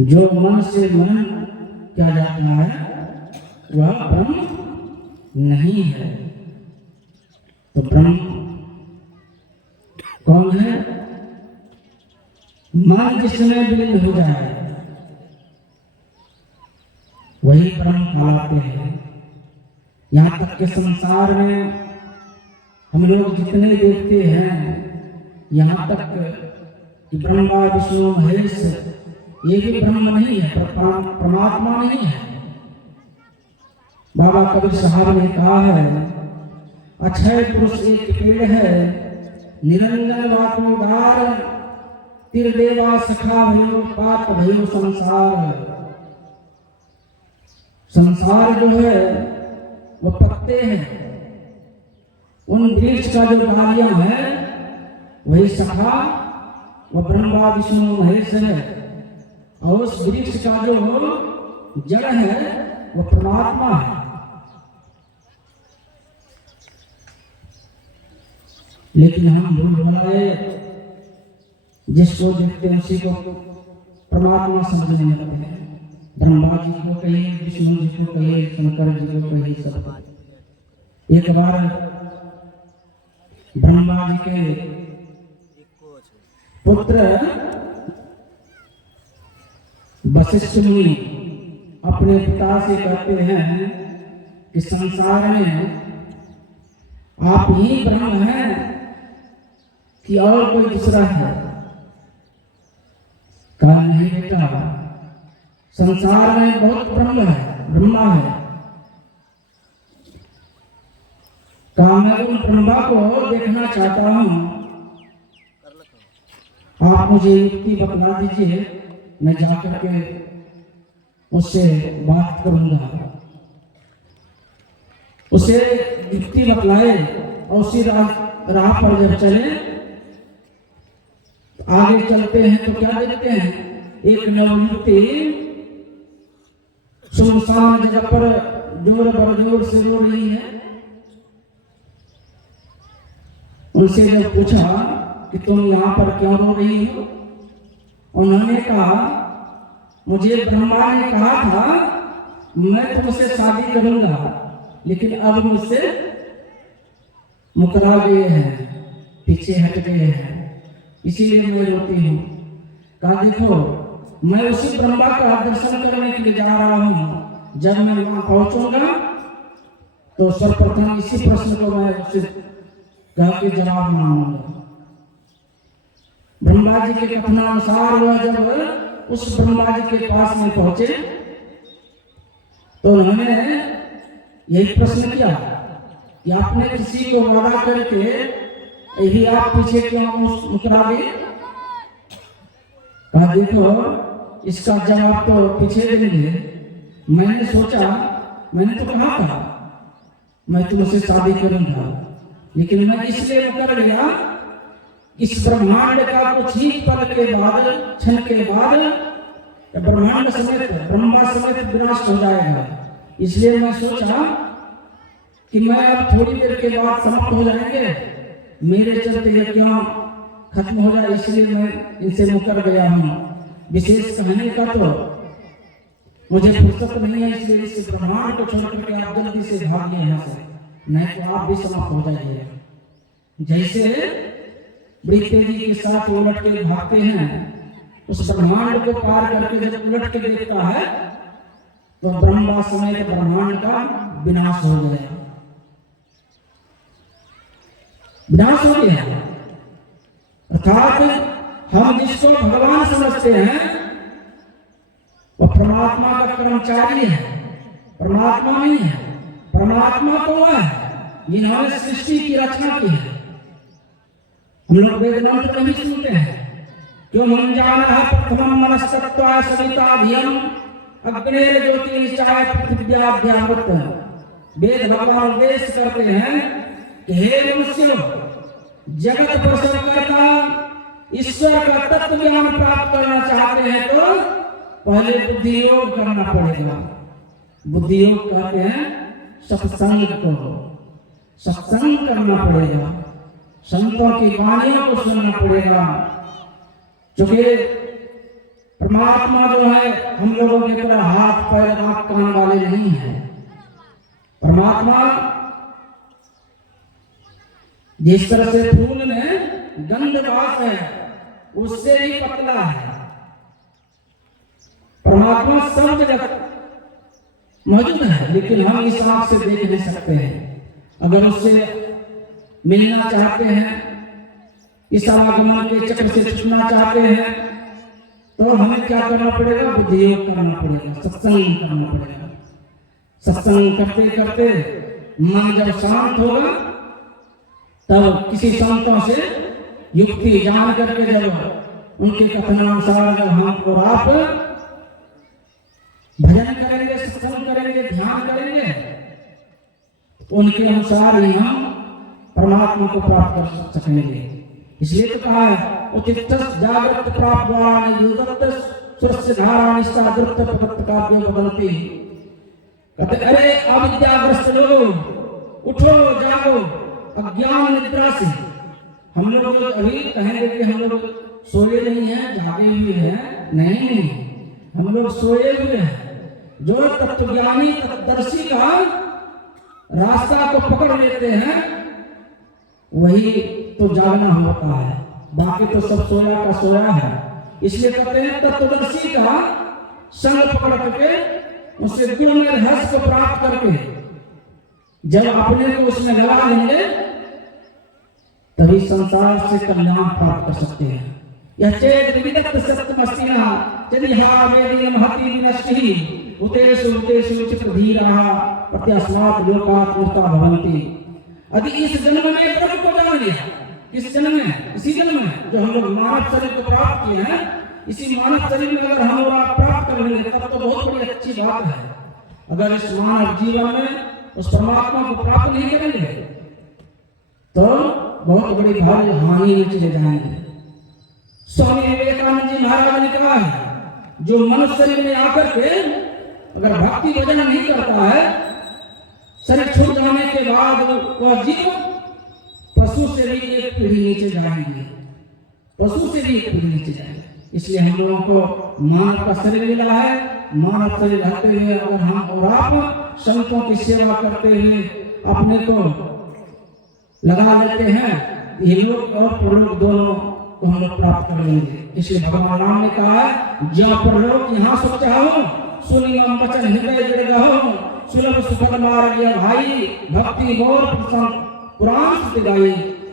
जो मन से मनन किया जाता है वह ब्रह्म नहीं है। तो ब्रह्म कौन है? मन जिसमें विलीन हो जाए वही ब्रह्म कहलाते हैं। यहाँ तक के संसार में हम लोग जितने देखते हैं, यहाँ तक कि ब्रह्मा विष्णु महेश, ये भी ब्रह्म नहीं है, परमात्मा नहीं है। बाबा कबीर साहब ने कहा है, अक्षय पुरुष एक पेड़ है, निरंजन वातोदार, तिरदेवा सखा भयो पात भयो संसार। संसार जो है वो पत्ते हैं, उन वृक्ष का जो डालियां है वही सखा वो ब्रह्मा विष्णु महेश है, और उस वृक्ष का जो जड़ है वो परमात्मा है। लेकिन हम भूल भुलाए जिसको देखते हैं उसी को परमात्मा समझने लगते हैं। ब्रह्मा जी को कहिए, विष्णु जी को कहिए, शंकर जी को कहिए, सब। एक बार ब्रह्मा जी के पुत्र वशिष्ठ मुनि अपने पिता से कहते हैं कि संसार में आप ही ब्रह्म हैं कि और कोई दूसरा है? कहा नहीं बेटा, संसार में बहुत ब्रह्म है, ब्रह्मा है। कहा मैं उन ब्रह्मा को देखना चाहता हूं, आप मुझे युक्ति बतला दीजिए, मैं जाकर के उससे बात करूंगा। उसे युक्ति बतलाए और उसी राह पर जब चले, आगे चलते हैं तो क्या देखते हैं, एक नवयुवती सुनसान जगह पर जोर से रो रही है। उनसे जब पूछा कि तुम यहाँ पर क्यों रो रही हो, उन्होंने कहा मुझे ब्रह्मा ने कहा था मैं तुमसे शादी करूंगा, लेकिन अब मुझसे मुकरा गए हैं, पीछे हट गए हैं, इसीलिए मैं रोती हूँ। कहा देखो मैं उसी ब्रह्मा का दर्शन करने के लिए जा रहा हूँ, जब मैं वहां पहुंचूंगा तो सर्वप्रथम इसी प्रश्न को मैं उससे कह के जवाब मांगूंगा। ब्रह्मा जी के कथनानुसार वह जब उस ब्रह्मा जी के पास में पहुंचे तो उन्होंने यही प्रश्न किया कि आपने किसी को वादा करके यही आप पीछे क्यों मुकरा गए? कहा देखो इसका जवाब तो पीछे देंगे। मैंने सोचा, मैंने तो कहा था मैं तुमसे शादी करूंगा, लेकिन मैं इसलिए मुकर गया, इस ब्रह्मांड का कुछ ही पल के बाद, क्षण के बाद ब्रह्मांड समेत ब्रह्मा समेत विनाश हो जाएगा। इसलिए मैं सोचा कि मैं अब थोड़ी देर के बाद समाप्त हो जाएंगे, मेरे चलते ये क्यों खत्म हो जाए, इसलिए मैं इनसे मुकर गया हूँ। विशेष कहानी का तो मुझे फुर्सत नहीं है, इसलिए इस ब्रह्मांड को छोड़ करके आप जल्दी से भागिए यहाँ से, नहीं तो आप भी समाप्त हो जाइए। जैसे वृत्ते जी के साथ उलट के भागते हैं, उस ब्रह्मांड को पार करके जब उलट के देखता है तो ब्रह्मा समेत ब्रह्मांड का विनाश हो गया, विनाश हो गया। अर्थात हम जिसको भगवान समझते हैं वो परमात्मा का कर्मचारी है, परमात्मा नहीं है। परमात्मा तो वह है जिन्होंने सृष्टि की रचना की है। हम लोग वेद मंत्र में भी सुनते हैं, जो मन जाना है प्रथम मनस्तत्वा सविताधियम अग्नेर ज्योति निश्चय पृथ्व्याध्यावत। वेद भगवान उपदेश करते हैं कि हे मनुष्य, जगत प्रसवकर्ता ईश्वर का तत्व ज्ञान प्राप्त करना चाहते हैं तो पहले बुद्धि योग करना पड़ेगा। बुद्धि योग कहते हैं सत्संग को, सत्संग करना पड़ेगा, संतों की वाणियों को सुनना पड़ेगा। क्योंकि परमात्मा जो है हम लोगों की तरह हाथ पैर आंख कान वाले नहीं है। परमात्मा जिस तरह से फूल में गंध वास है उससे ही पतला है, परमात्मा सब जगह मौजूद है, लेकिन हम इस आंख से देख नहीं सकते हैं। अगर उससे मिलना चाहते हैं, इस आगमन के चक्र से छूटना चाहते हैं, तो हमें क्या करना पड़ेगा? बुद्धि योग करना पड़ेगा, सत्संग करना पड़ेगा। सत्संग करते करते मन जब शांत होगा तब किसी संतों से युक्ति जान करके जब उनके कथनानुसार जब हम और आप भजन करेंगे, सत्संग करेंगे, ध्यान करेंगे, उनके अनुसार ही हम परमात्मा को प्राप्त कर सकेंगे। इसलिए तो कहा है उत्तिष्ठस् जागृत प्राप्तवान युगत स्वस्य धारा निष्ठा द्रुत प्रवृत्त काव्य बदलती। कहते अरे अविद्याग्रस्त लोग उठो जागो अज्ञान निद्रा से। हम लोग अभी कहेंगे कि हम लोग सोए नहीं हैं, जागे हुए हैं, नहीं, हम लोग सोए हुए हैं। जो तत्वज्ञानी तत्वदर्शी का रास्ता को पकड़ लेते हैं वही तो जागना होता है, बाकी तो सब सोया का सोया है। इसलिए कहते हैं तत्वदर्शी का संग पकड़ करके उससे गुण में रहस्य को प्राप्त करके जब अपने को उसमें लगा लेंगे तभी संसार से कल्याण प्राप्त कर सकते हैं। यह चेत विदग्ध सत्यमस्तिना चलिहा वेदी महति विनष्टि उतेषु उतेषु चित्रधीराः प्रत्यास्मात् लोकात् मुक्ता भवन्ति। यदि इस जन्म में प्रभु को जान लिया, इस जन्म में, इसी जन्म में जो हम लोग मानव शरीर को प्राप्त किए हैं, इसी मानव शरीर में अगर हम लोग प्राप्त कर लेंगे तब तो बहुत बड़ी अच्छी बात है। अगर इस मानव जीवन में उस परमात्मा को प्राप्त नहीं करेंगे तो बहुत बड़ी भारी हानि में चले जाएंगे। स्वामी विवेकानंद जी महाराज ने कहा है जो मनुष्य शरीर में आकर के अगर भक्ति भजन नहीं करता है, शरीर छूट जाने के बाद वह जीव पशु से भी एक पीढ़ी नीचे जाएंगे, पशु से भी एक पीढ़ी नीचे जाएंगे। इसलिए हम लोगों को मानव का शरीर मिला है, मानव शरीर रहते हुए अगर हम और आप संतों की सेवा करते हुए अपने को लगा लेते हैं, ये लोग और परलोक दोनों को हम लोग प्राप्त कर लेंगे। इसलिए भगवान राम ने कहा है जो परलोक यहाँ सुख चाहो सुनि मम वचन हृदय जड़ गहो सुलभ सुखद मार्ग भाई भक्ति गौर पुराण सुत गाई।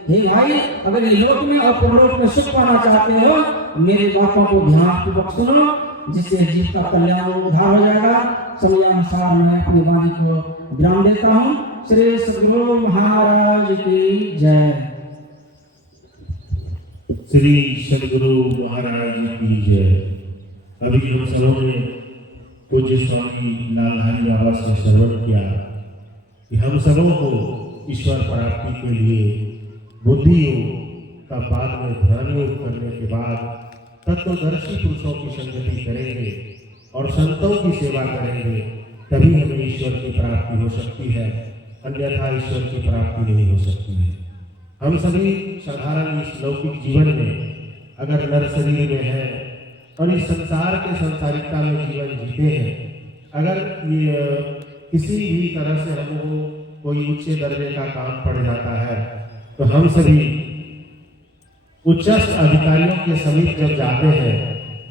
हे भाई, अगर ये लोक में और परलोक में सुख पाना चाहते हो मेरी बातों को ध्यानपूर्वक सुनो, जिससे जीव का कल्याण उद्धार हो जाएगा। समयानुसार मैं अपनी वाणी को विराम देता हूँ। श्री सद्गुरु महाराज की जय। श्री सद्गुरु महाराज की जय। अभी हम सबों ने पूज्य स्वामी लालहरी बाबा से श्रवण किया कि हम सबों को ईश्वर प्राप्ति के लिए बुद्धि योग का बाद में ध्यान योग करने के बाद तत्वदर्शी पुरुषों की संगति करेंगे और संतों की सेवा करेंगे, तभी हमें ईश्वर की प्राप्ति हो सकती है, अन्यथा ईश्वर की प्राप्ति नहीं हो सकती है। हम सभी साधारण इस लौकिक जीवन में अगर नर शरीर में है और इस संसार के संसारिकता में जीवन जीते हैं, अगर ये किसी भी तरह से हमको कोई उच्च दर्जे का काम पड़ जाता है तो हम सभी उच्चस्थ अधिकारियों के समीप जब जाते हैं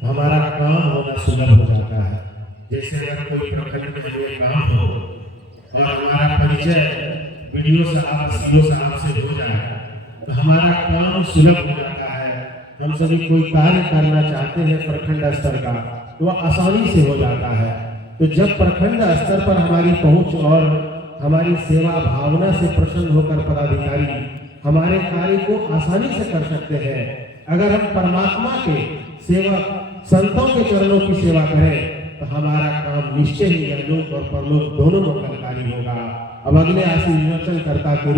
हमारा काम होना सुलभ हो जाता है। जैसे अगर कोई प्रखंड में कोई काम हो और हमारा परिचय वीडियो साहब सीओ साहब से हो जाए तो हमारा काम सुलभ हो जाता है। हम सभी कोई कार्य करना चाहते हैं प्रखंड स्तर का तो वह आसानी से हो जाता है। तो जब प्रखंड स्तर पर हमारी पहुंच और हमारी सेवा भावना से प्रसन्न होकर पदाधिकारी हमारे कार्य को आसानी से कर सकते हैं। अगर हम परमात्मा के सेवक संतों के चरणों की सेवा करें तो हमारा काम निश्चय ही लोक और परलोक दोनों मंगलकारी होगा। अब अगले आशीर्वचन करता